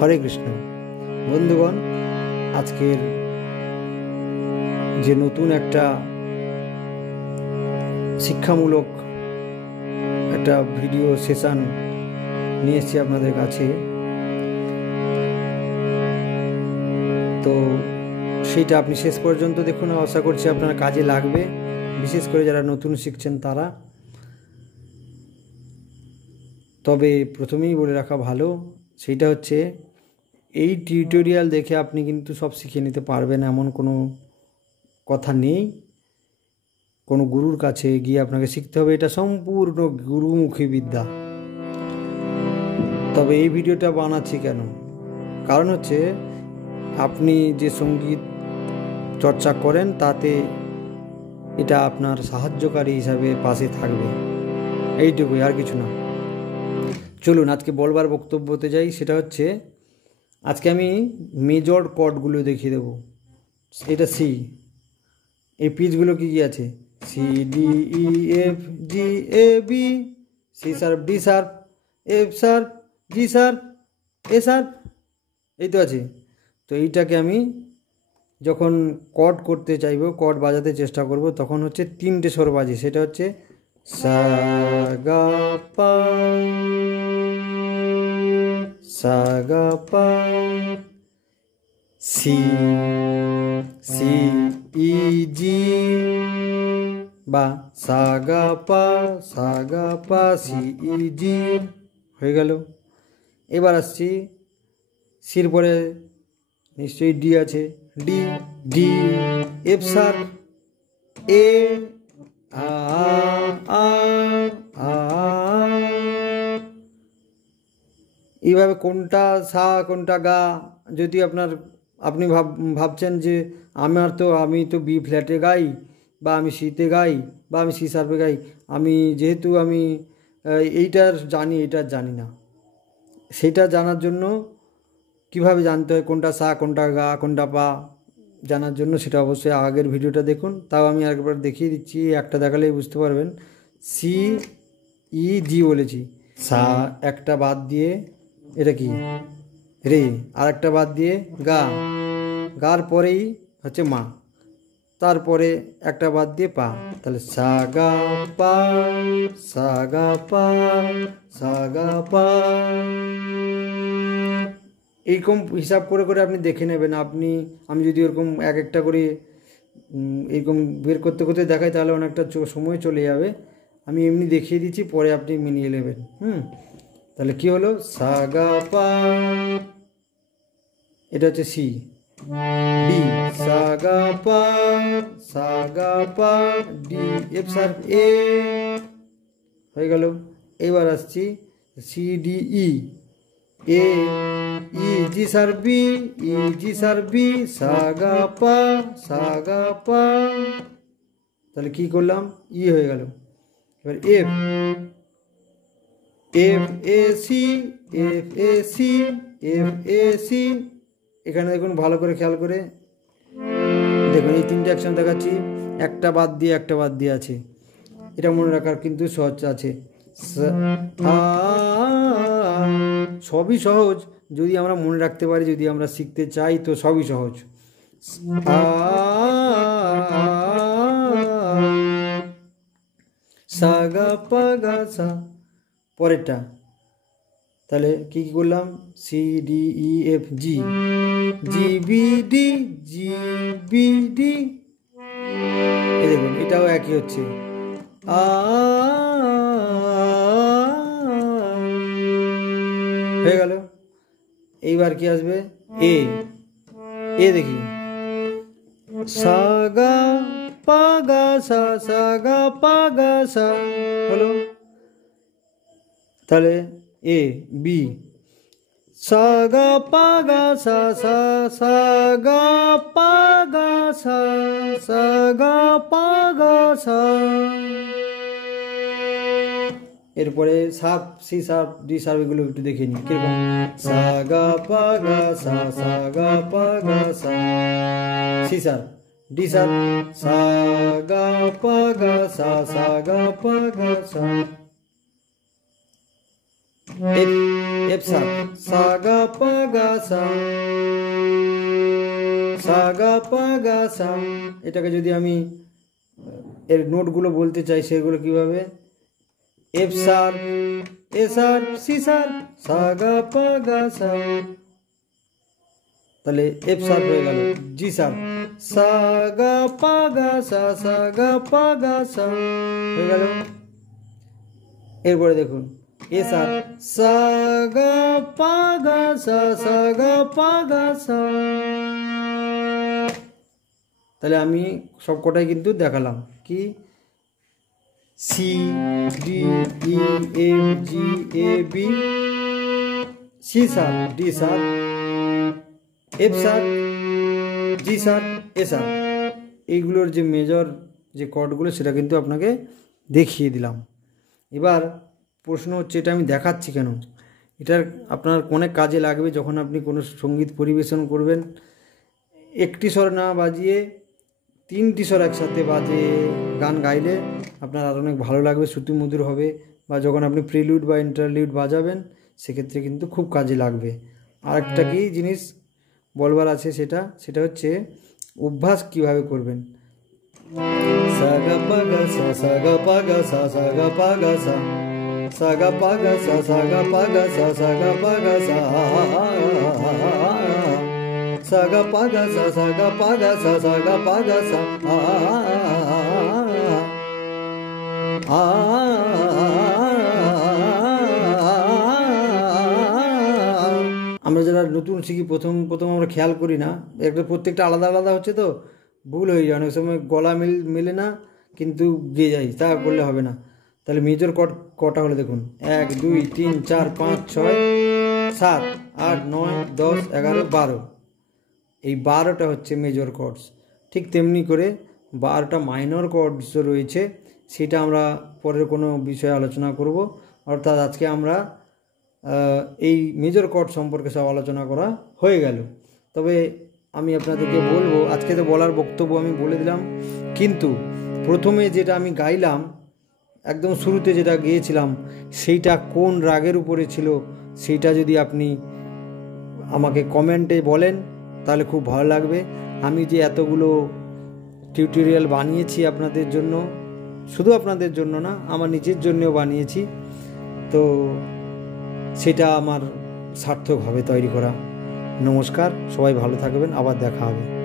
হরে কৃষ্ণ। বন্ধুগণ, আজকের যে নতুন একটা শিক্ষামূলক একটা ভিডিও সেশন নিয়ে এসেছি আপনাদের কাছে, তো সেইটা আপনি শেষ পর্যন্ত দেখুন। আশা করছি আপনার কাজে লাগবে, বিশেষ করে যারা নতুন শিখছেন তারা। তবে প্রথমেই বলে রাখা ভালো, সেইটা হচ্ছে এই টিউটোরিয়াল দেখে আপনি কিন্তু সব শিখে নিতে পারবেন এমন কোনো কথা নেই। কোনো গুরুর কাছে গিয়ে আপনাকে শিখতে হবে, এটা সম্পূর্ণ গুরুমুখী বিদ্যা। তবে এই ভিডিওটা বানাচ্ছি কেন? কারণ হচ্ছে আপনি যে সঙ্গীত চর্চা করেন তাতে এটা আপনার সাহায্যকারী হিসাবে পাশে থাকবে, এইটুকুই, আর কিছু না। চলুন আজকে বলবার বক্তব্যতে যাই। সেটা হচ্ছে আজকে আমি মেজর কর্ডগুলো দেখিয়ে দেবো। এটা সি, এই পিচগুলো কী কী আছে? C, D, E, F, G, A, B, C sharp, D sharp, F sharp, G sharp, A sharp, এই তো আছে। তো এইটাকে আমি যখন কর্ড করতে চাইবো, কর্ড বাজাতে চেষ্টা করব, তখন হচ্ছে তিনটে স্বর বাজে। সেটা হচ্ছে সা, গা, পা, সা, গা, পা, সি, সি, ই, জি, বা সা, গা, পা, সা, গা, পা, সি, ই, জি, হয়ে গেল। এবার আসছি সির পরে, নিশ্চয়ই ডি আছে, ডি, ডি, এফ শার্প, এ, আ, আ, আ, এইভাবে কোনটা সা কোনটা গা। যদি আপনি ভাবছেন যে আমি তো বি ফ্ল্যাটে গাই, বা আমি সিতে গাই, বা আমি সি শার্পে গাই, যেহেতু আমি এইটার জানি না, সেটা জানার জন্য কিভাবে জানতে হয় কোনটা সা কোনটা গা কোনটা পা, জানার জন্য সেটা অবশ্যই আগের ভিডিওটা দেখুন। তাও আমি একবার দেখিয়ে দিচ্ছি, একটা দেখালেই বুঝতে পারবেন। সি, ই, জি বলেছি, সা একটা বাদ দিয়ে এটা কি রে, আর একটা বাদ দিয়ে গা, গার পরেই হচ্ছে মা, তারপরে একটা বাদ দিয়ে পা, তাহলে সা গা পা, সা গা পা, সা গা পা। এইরকম হিসাব করে করে আপনি দেখে নেবেন। আমি যদি ওরকম এক একটা করে এরকম বের করতে করতে দেখাই, তাহলে অনেকটা সময় চলে যাবে। আমি এমনি দেখিয়ে দিচ্ছি, পরে আপনি মিলিয়ে নেবেন। তাহলে কি হলো? সা গা পা, এটা হচ্ছে সি, ডি, সা গা পা, সা গা পা, ডি, এফ শার্প, এ, হয়ে গেল। এবার আসছি সি, ডি, ই, এ, ই, জি শার্প, বি, ই, জি শার্প, বি, সা গা পা, সা গা পা। তাহলে কি করলাম? ই হয়ে গেল। এবার এফ, এফ, এ, সি, এফ, এ, সি, এফ, এ, সি। এখানে দেখুন, ভালো করে খেয়াল করে দেখুন, এই তিনটে অ্যাকশন দেখাচ্ছি, একটা বাদ দিয়ে আছে। এটা মনে রাখার কিন্তু সহজ আছে। সবই সহজ যদি আমরা মনে রাখতে পারি, যদি আমরা শিখতে চাই তো সবই সহজ। সা গা পা গা সা, পরেরটা। তাহলে কি করলাম? সি, ডি, ই, এফ, জি, জি, বি, ডি, জি, বি, ডি। এই দেখুন, এটাও একই হচ্ছে। হয়ে গেল। এইবার কি আসবে? এ, দেখি, সা গা পা গা সা, সা গা পা গা সা, হলো। তাহলে এ, বি, সা গা পা গা সা, সা, সা গা পা গা সা, সা গা পা গা সা। এরপরে সাপ, সি শার্প, ডি শার্প, এগুলো একটু দেখে নিই কিরকম। সা গা পা গা সা, সা গা পা গা সা, সি শার্প, ডি শার্প, সা গা পা গা সা, সা গা পা গা সা, এফ এফ শার্প, সা গা পা গা সা, সা গা পা গা সা। এটাকে যদি আমি এর নোটগুলো বলতে চাই সেগুলো কিভাবে, F sharp, A sharp, C sharp, সা গা পা গা সা, তাহলে এফ শার্প হয়ে গেল, জি শার্প, সা গা পা গা সা, সা গা পা গা সা হয়ে গেল। এরপরে দেখুন এ শার্প, সা গা পা গা সা, সা গা পা গা সা। তাহলে আমি সব কটাই কিন্তু দেখালাম কি, C D E F G A B, C sharp, D sharp, F sharp, G sharp, A sharp, এইগুলোর যে মেজর যে কর্ডগুলো সেটা কিন্তু আপনাকে দেখিয়ে দিলাম। এবার প্রশ্ন হচ্ছে এটা আমি দেখাচ্ছি কেন, এটার আপনার অনেক কাজে লাগবে যখন আপনি কোনো সঙ্গীত পরিবেশন করবেন। একটি স্বর না বাজিয়ে 3টি স্বর একসাথে বাজে গান গাইলে আপনার আর অনেক ভালো লাগবে, শ্রুতিমধুর হবে, বা যখন আপনি প্রিলিউড বা ইন্টারলিউড বাজাবেন সেক্ষেত্রে কিন্তু খুব কাজে লাগবে। আর একটা কি জিনিস বলবার আছে সেটা হচ্ছে অভ্যাস কিভাবে করবেন। সা গা পা গা সা, সা গা পা গা সা, সা গা পা গা সা, সা গা পা গা সা, সা গা পা গা সা, সা গা পা গা সা, সা গা পা গা সা, সা গা পা গা সা, সা গা পা গা সা, আমরা যারা নতুন শিখি প্রথম আমরা খেয়াল করি না, একটা প্রত্যেকটা আলাদা আলাদা হচ্ছে তো ভুল হয়ে যায়, অনেক সময় গলা মেলে না কিন্তু গেয়ে যাই, তা করলে হবে না। তাহলে মেজর কর্ড কটা হলো দেখুন, 1 2 3 4 5 6 7 8 9 10 11 12, এই 12টা হচ্ছে মেজর কর্ডস। ঠিক তেমনি করে 12টা মাইনর কর্ডসও রয়েছে, সেটা আমরা পরের কোনো বিষয়ে আলোচনা করব। অর্থাৎ আজকে আমরা এই মেজর কর্ড সম্পর্কে সব আলোচনা করা হয়ে গেল। তবে আমি আপনাদেরকে বলবো, আজকে তো বলার বক্তব্য আমি বলে দিলাম, কিন্তু প্রথমে যেটা আমি গাইলাম, একদম শুরুতে যেটা গেয়েছিলাম, সেইটা কোন রাগের উপরে ছিল সেইটা যদি আপনি আমাকে কমেন্টে বলেন তাহলে খুব ভালো লাগবে। আমি যে এতগুলো টিউটোরিয়াল বানিয়েছি আপনাদের জন্য, শুধু আপনাদের জন্য না, আমার নিজের জন্যও বানিয়েছি, তো সেটা আমার সার্থক হবে তৈরি করা। নমস্কার, সবাই ভালো থাকবেন, আবার দেখা হবে।